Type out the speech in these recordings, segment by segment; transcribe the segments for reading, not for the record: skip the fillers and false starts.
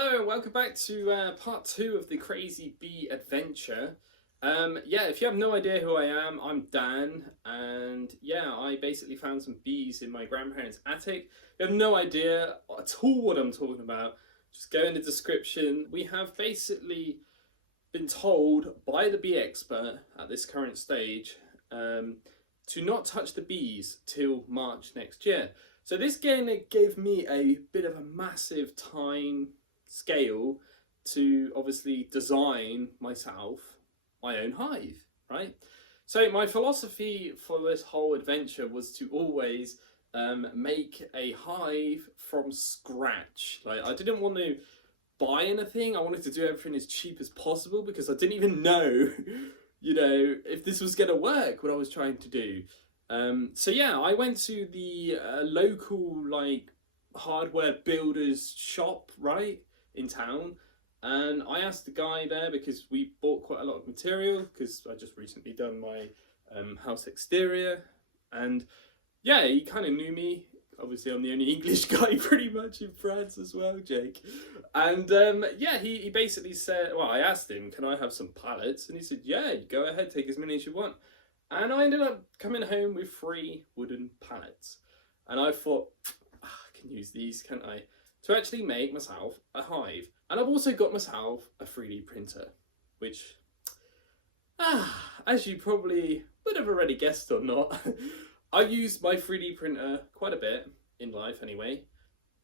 Hello and welcome back to part 2 of the Crazy Bee Adventure. If you have no idea who I am, I'm Dan, and I basically found some bees in my grandparents' attic. If you have no idea at all what I'm talking about, just go in the description. We have basically been told by the bee expert at this current stage to not touch the bees till March next year. So this game, it gave me a bit of a massive time scale to obviously design myself my own hive, right? So my philosophy for this whole adventure was to always make a hive from scratch. Like, I didn't want to buy anything. I wanted to do everything as cheap as possible because I didn't even know, if this was going to work, what I was trying to do. I went to the local hardware builders shop right in town, and I asked the guy there because we bought quite a lot of material because I just recently done my house exterior, and he kind of knew me. Obviously, I'm the only English guy pretty much in France as well, Jake. And he basically said, well, I asked him, can I have some pallets? And he said, yeah, go ahead, take as many as you want. And I ended up coming home with 3 wooden pallets. And I thought, I can use these, can't I? To actually make myself a hive. And I've also got myself a 3D printer, which, as you probably would have already guessed or not, I use my 3D printer quite a bit in life anyway.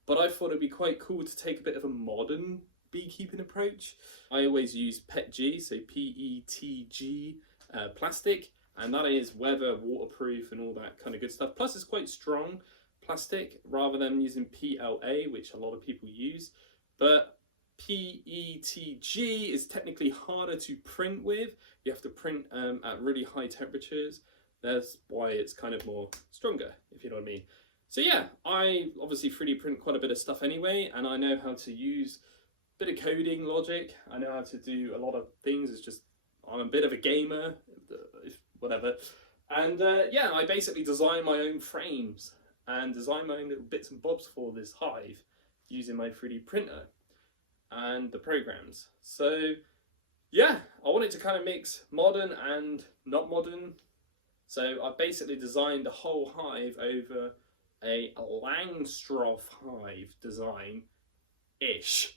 But I thought it'd be quite cool to take a bit of a modern beekeeping approach. I always use PETG, so PETG plastic. And that is weather, waterproof and all that kind of good stuff. Plus it's quite strong plastic rather than using PLA, which a lot of people use. But PETG is technically harder to print with. You have to print at really high temperatures. That's why it's kind of more stronger, if you know what I mean. So I obviously 3D print quite a bit of stuff anyway, and I know how to use a bit of coding logic. I know how to do a lot of things. It's just, I'm a bit of a gamer, whatever. And I basically design my own frames and design my own little bits and bobs for this hive using my 3D printer and the programs. So I wanted to kind of mix modern and not modern. So I basically designed the whole hive over a Langstroth hive design-ish.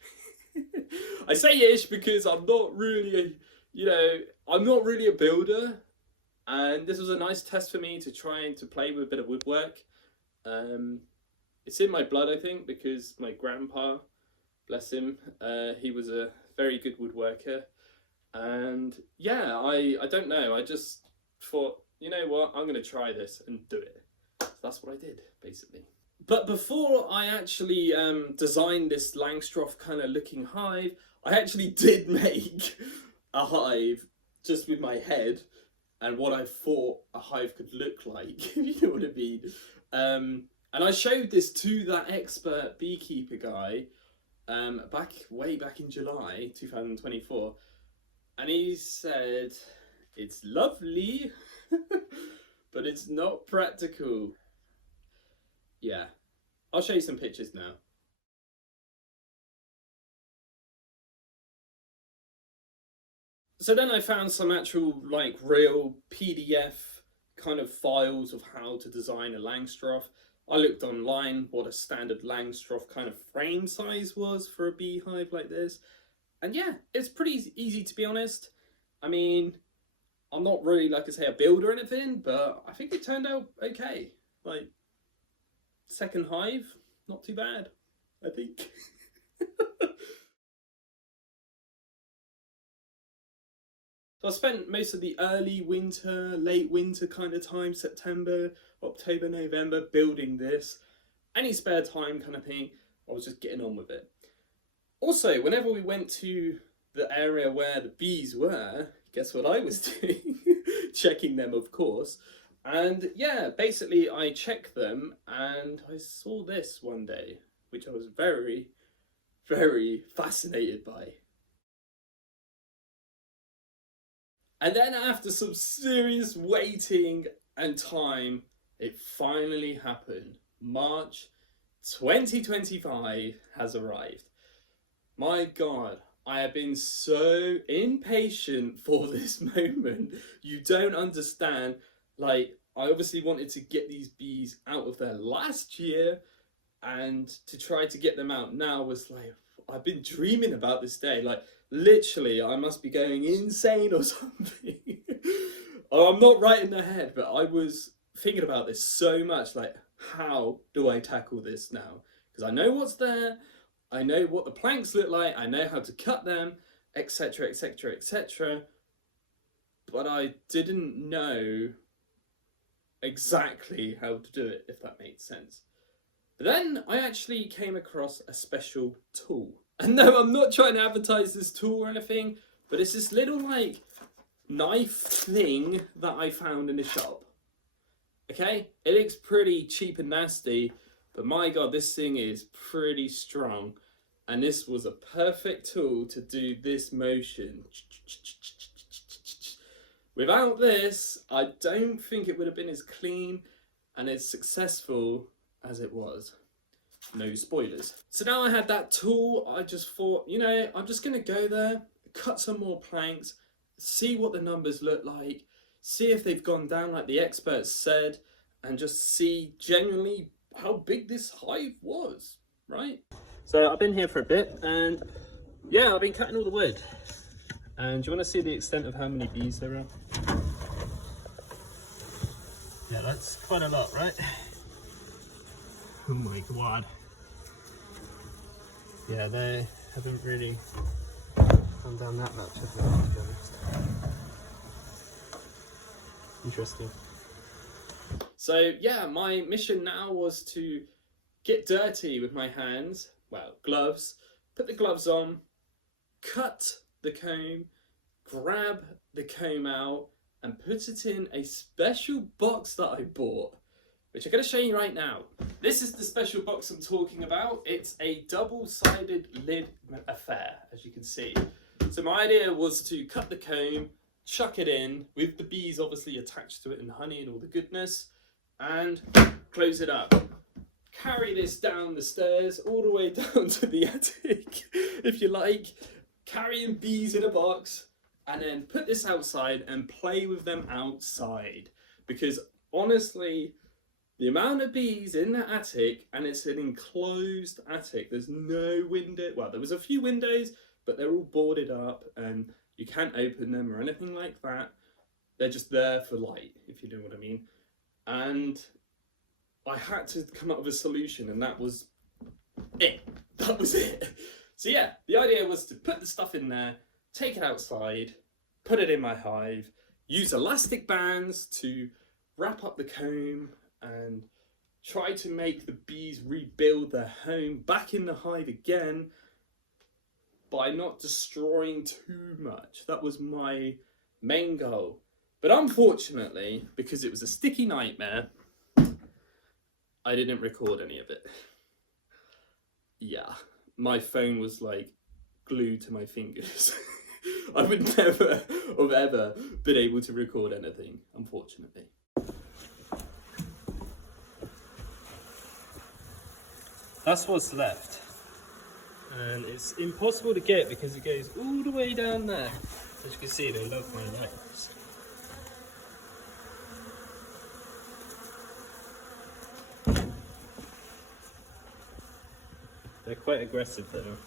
I say ish because I'm not really a builder. And this was a nice test for me to try and to play with a bit of woodwork. It's in my blood, I think, because my grandpa, bless him, he was a very good woodworker. And I don't know, I just thought, you know what, I'm going to try this and do it. So that's what I did, basically. But before I actually designed this Langstroth kind of looking hive, I actually did make a hive just with my head and what I thought a hive could look like, if you know what I mean. And I showed this to that expert beekeeper guy way back in July 2024, and he said, it's lovely, but it's not practical. Yeah, I'll show you some pictures now. So then I found some actual real PDF kind of files of how to design a Langstroth. I looked online what a standard Langstroth kind of frame size was for a beehive like this. And it's pretty easy, to be honest. I mean, I'm not really, like I say, a builder or anything, but I think it turned out okay. Second hive, not too bad, I think. So I spent most of the early winter, late winter kind of time, September, October, November, building this. Any spare time kind of thing, I was just getting on with it. Also, whenever we went to the area where the bees were, guess what I was doing? Checking them, of course. And basically I checked them and I saw this one day, which I was very, very fascinated by. And then after some serious waiting and time, it finally happened. March 2025 has arrived. My God, I have been so impatient for this moment. You don't understand. Like, I obviously wanted to get these bees out of there last year, and to try to get them out now was like, I've been dreaming about this day. Like, literally, I must be going insane or something. Oh, I'm not right in the head, but I was thinking about this so much. Like, how do I tackle this now? Because I know what's there, I know what the planks look like, I know how to cut them, etc., etc., etc. But I didn't know exactly how to do it, if that makes sense. But then I actually came across a special tool. And no, I'm not trying to advertise this tool or anything, but it's this little like knife thing that I found in the shop. Okay, it looks pretty cheap and nasty, but my God, this thing is pretty strong. And this was a perfect tool to do this motion. Without this, I don't think it would have been as clean and as successful as it was. No spoilers. So now I had that tool, I just thought, you know, I'm just gonna go there, cut some more planks, see what the numbers look like, see if they've gone down like the experts said, and just see genuinely how big this hive was, right? So I've been here for a bit, and yeah, I've been cutting all the wood. And do you want to see the extent of how many bees there are? Yeah, that's quite a lot, right? Oh my God. Yeah, they haven't really gone down that much, have they, to be honest? Interesting. So yeah, my mission now was to get dirty with my hands, well, gloves, put the gloves on, cut the comb, grab the comb out, and put it in a special box that I bought, which I'm going to show you right now. This is the special box I'm talking about. It's a double-sided lid affair, as you can see. So my idea was to cut the comb, chuck it in, with the bees obviously attached to it and honey and all the goodness, and close it up. Carry this down the stairs, all the way down to the attic, if you like, carrying bees in a box, and then put this outside and play with them outside. Because honestly, the amount of bees in the attic, and it's an enclosed attic, there's no window, well, there was a few windows, but they're all boarded up and you can't open them or anything like that. They're just there for light, if you know what I mean. And I had to come up with a solution, and that was it. That was it. So yeah, the idea was to put the stuff in there, take it outside, put it in my hive, use elastic bands to wrap up the comb, and try to make the bees rebuild their home back in the hive again by not destroying too much. That was my main goal. But unfortunately, because it was a sticky nightmare, I didn't record any of it. Yeah, my phone was like glued to my fingers. I would never have ever been able to record anything, unfortunately. That's what's left. And it's impossible to get because it goes all the way down there. As you can see, they love my knives. They're quite aggressive though.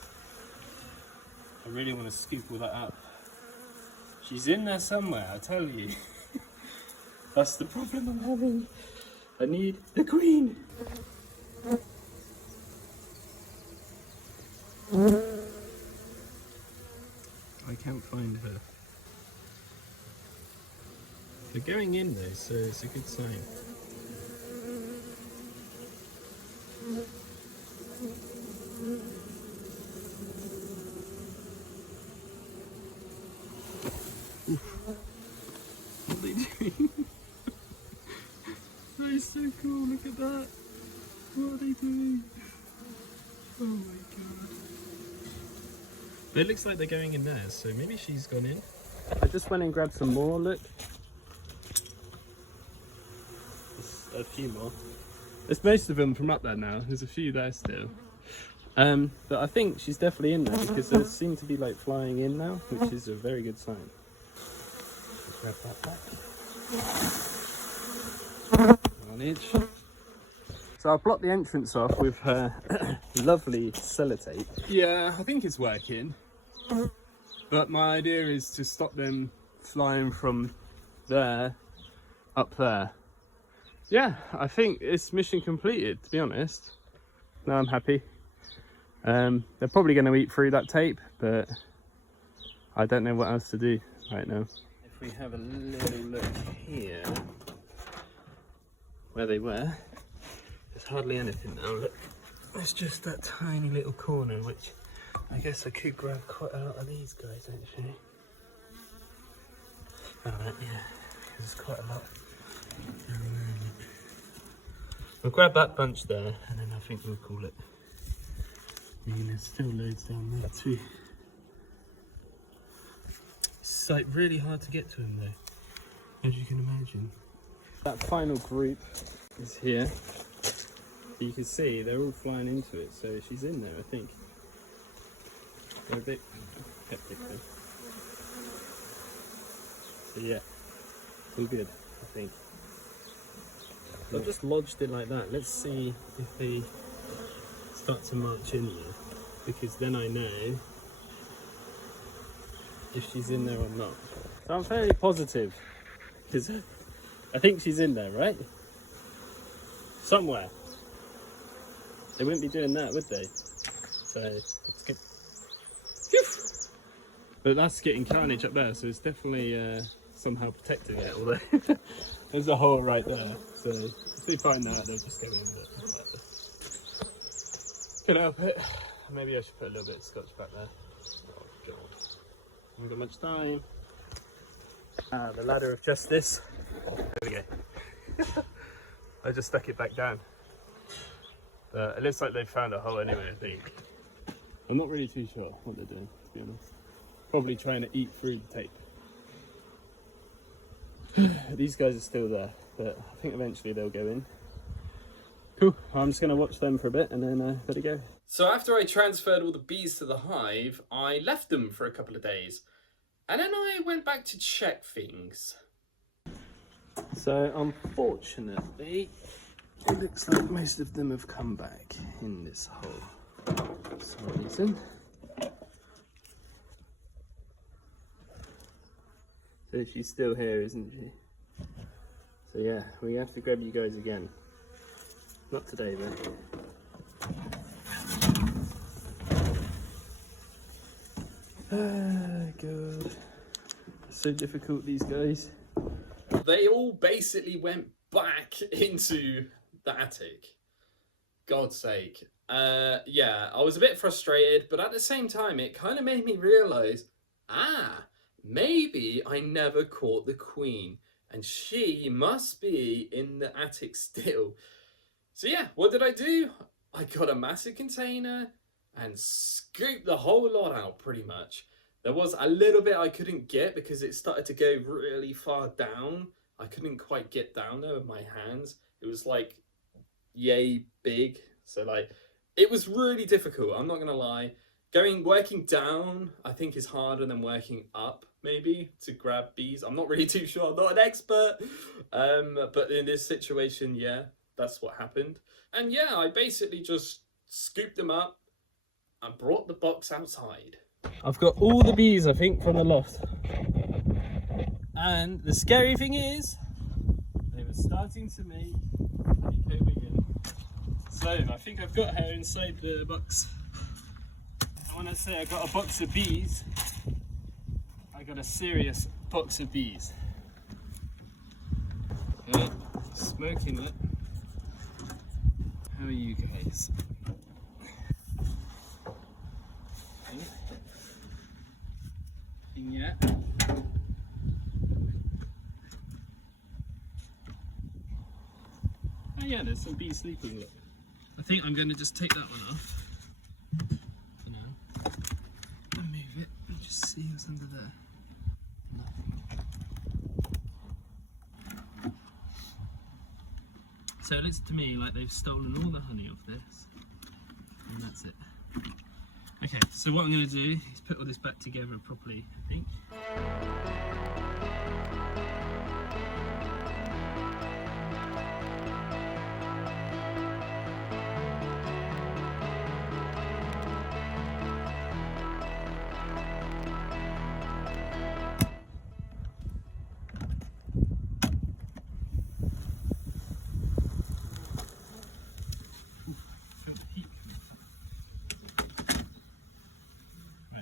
I really want to scoop all that up. She's in there somewhere, I tell you. That's the problem I'm having. I need the queen. I can't find her. They're going in though, so it's a good sign. What are they doing? That is so cool, look at that. What are they doing? Oh my God. But it looks like they're going in there, so maybe she's gone in. I just went and grabbed some more, look. There's a few more. There's most of them from up there now, there's a few there still. But I think she's definitely in there because they seem to be like flying in now, which is a very good sign. Grab that back. One inch. So I'll block the entrance off with her lovely sellotape. Yeah, I think it's working. But my idea is to stop them flying from there up there. Yeah, I think it's mission completed, to be honest. Now I'm happy. They're probably going to eat through that tape, but I don't know what else to do right now. If we have a little look here, where they were, there's hardly anything now. Look, there's just that tiny little corner, which I guess I could grab quite a lot of these guys actually. Alright, yeah, there's quite a lot. We'll grab that bunch there, and then I think we'll call it. I mean, there's still loads down there too. It's like really hard to get to them though, as you can imagine. That final group is here. You can see they're all flying into it, so she's in there, I think. They're a bit hectic though. So yeah, all good, I think. I've just lodged it like that. Let's see if they start to march in there, because then I know if she's in there or not. So I'm fairly positive, because I think she's in there, right? Somewhere. They wouldn't be doing that, would they? So it's good. Phew! But that's getting carnage up there, so it's definitely somehow protecting it, although there's a hole right there. So if they find that, they'll just go in. Can I help it? Maybe I should put a little bit of scotch back there. Oh god. Haven't got much time. The ladder of justice. There we go. I just stuck it back down. It looks like they've found a hole anyway, I think. I'm not really too sure what they're doing, to be honest. Probably trying to eat through the tape. These guys are still there, but I think eventually they'll go in. Cool, I'm just going to watch them for a bit and then let it go. So after I transferred all the bees to the hive, I left them for a couple of days. And then I went back to check things. So unfortunately, it looks like most of them have come back in this hole for some reason. So she's still here, isn't she? So yeah, we have to grab you guys again. Not today though. Ah, God. So difficult, these guys. They all basically went back into the attic. God's sake. Yeah, I was a bit frustrated, but at the same time, it kind of made me realise, maybe I never caught the queen, and she must be in the attic still. So yeah, what did I do? I got a massive container and scooped the whole lot out, pretty much. There was a little bit I couldn't get because it started to go really far down. I couldn't quite get down there with my hands. It was like yay big. So like, it was really difficult, I'm not gonna lie. Working down, I think, is harder than working up, maybe, to grab bees. I'm not really too sure, I'm not an expert. But in this situation, yeah, that's what happened. And yeah, I basically just scooped them up and brought the box outside. I've got all the bees, I think, from the loft. And the scary thing is, they were starting to make honeycomb again. So, I think I've got her inside the box. When I say I got a box of bees, I got a serious box of bees. Okay, smoking it. How are you guys? Yeah. Oh yeah, there's some bees sleeping. Look. I think I'm going to just take that one off for now and move it and just see what's under there. Nothing. So it looks to me like they've stolen all the honey off this, and that's it. Okay, so what I'm going to do is put all this back together properly, I think.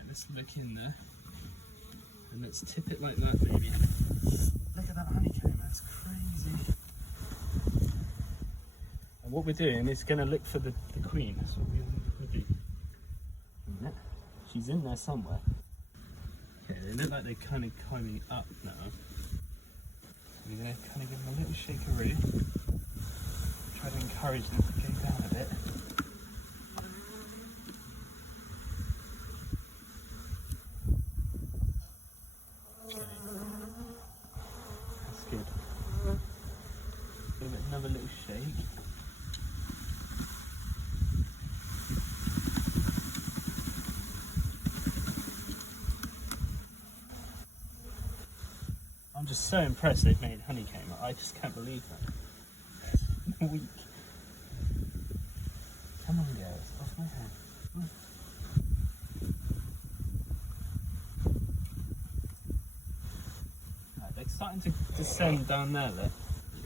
Let's look in there and let's tip it like that, baby. Look at that honeycomb, that's crazy. And what we're doing is going to look for the queen. That's what we're going to do. She's in there somewhere. Okay, they look like they're kind of climbing up now. We're going to kind of give them a little shakeroo. Try to encourage them to go down a bit. Good. Give it another little shake. I'm just so impressed they've made honeycomb. I just can't believe that. Weak. Come on, girls, off my hand. They're starting to descend down there, look.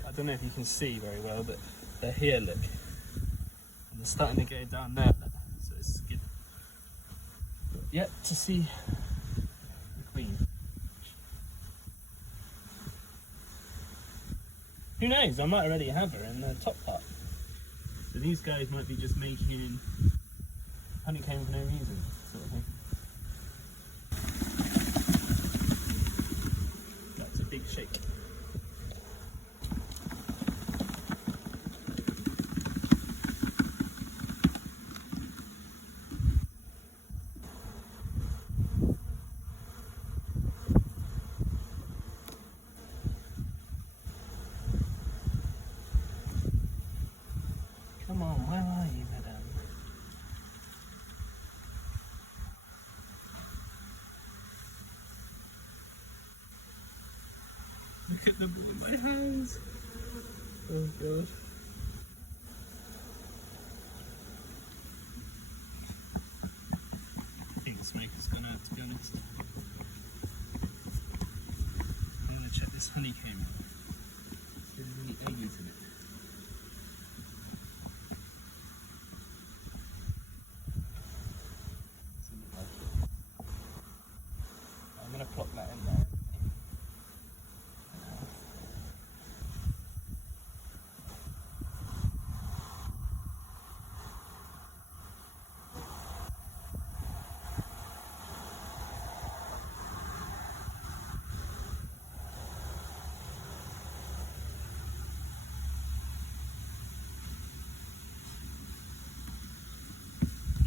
I don't know if you can see very well, but they're here, look. And they're starting to go down there, look. So it's good. Yet to see the queen. Who knows, I might already have her in the top part. So these guys might be just making honeycomb for no reason, sort of thing. That's a big shake. Come on, where are you, madam? Look at the ball in my hands. Oh god. I think the smoke has gone out, to be honest. I'm going to check this honeycomb. Is there any eggs in it? I'm going to plop that in there.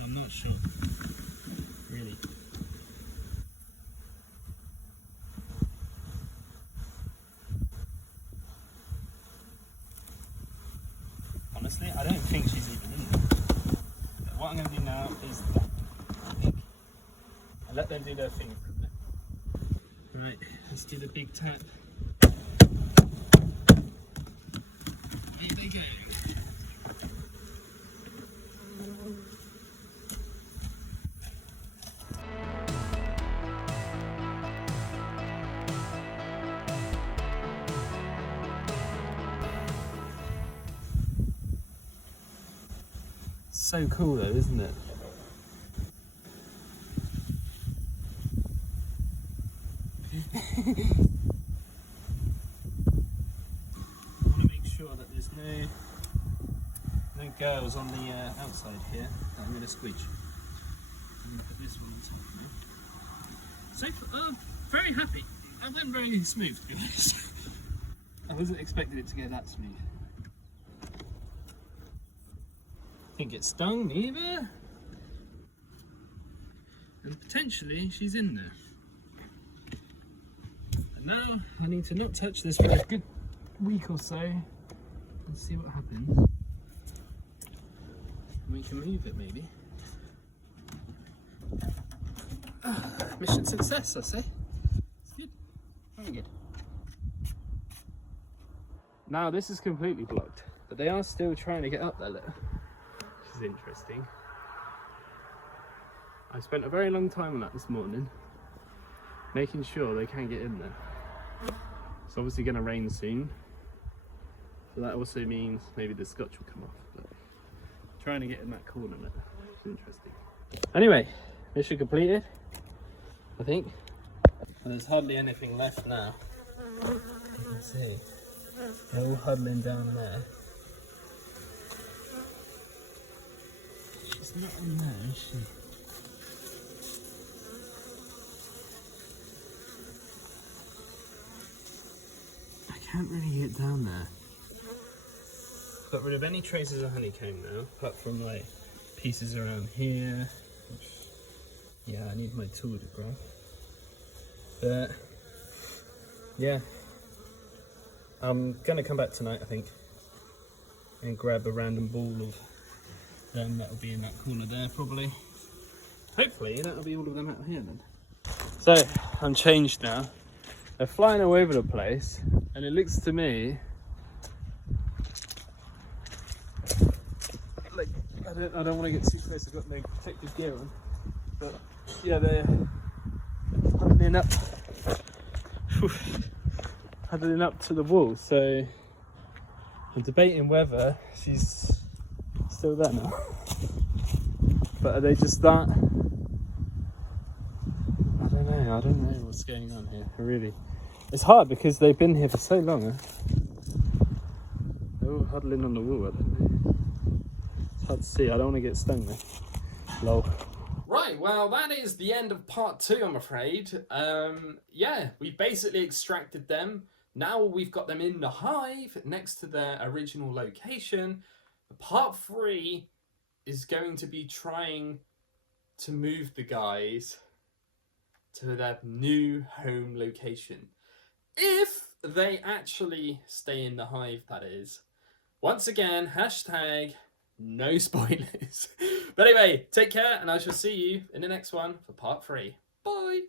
I'm not sure, really. Honestly, I don't think she's even in there. But what I'm going to do now is that, I think. I'll let them do their thing for a bit. Right, let's do the big tap. Here they go. So cool though, isn't it? I want to make sure that there's no girls on the outside here that I'm going to squidge. I'm going to put this one on top now. So, very happy. That went very smooth, to be honest. I wasn't expecting it to go that smooth. Didn't get stung either. And potentially she's in there. And now I need to not touch this for a good week or so and see what happens. We can move it maybe. mission success, I say. It's good. Very good. Now this is completely blocked, but they are still trying to get up there, look. Which is interesting. I spent a very long time on that this morning, making sure they can get in there. It's obviously going to rain soon, so that also means maybe the scotch will come off. But trying to get in that corner, look. It's interesting. Anyway, mission completed, I think. And there's hardly anything left now. You can see. They're all huddling down there. She's not in there, is she? I can't really get down there. Got rid of any traces of honeycomb now, apart from like pieces around here. Which, yeah, I need my tool to grab. But yeah. I'm gonna come back tonight, I think, and grab a random ball of them that'll be in that corner there, probably. Hopefully, that'll be all of them out here then. So, I'm changed now. They're flying all over the place, and it looks to me like I don't want to get too close. I've got no protective gear on, but yeah, they're huddling up. Huddling up to the wall, so I'm debating whether she's still there now. But are they just that? I don't know what's going on here, really. It's hard because they've been here for so long. They're all huddling on the wall, I don't know. It's hard to see, I don't want to get stung there. Lol. Right, well, that is the end of part 2, I'm afraid. Yeah, we basically extracted them. Now we've got them in the hive next to their original location. Part 3 is going to be trying to move the guys to their new home location. If they actually stay in the hive, that is. Once again, hashtag no spoilers. But anyway, take care, and I shall see you in the next one for part 3. Bye!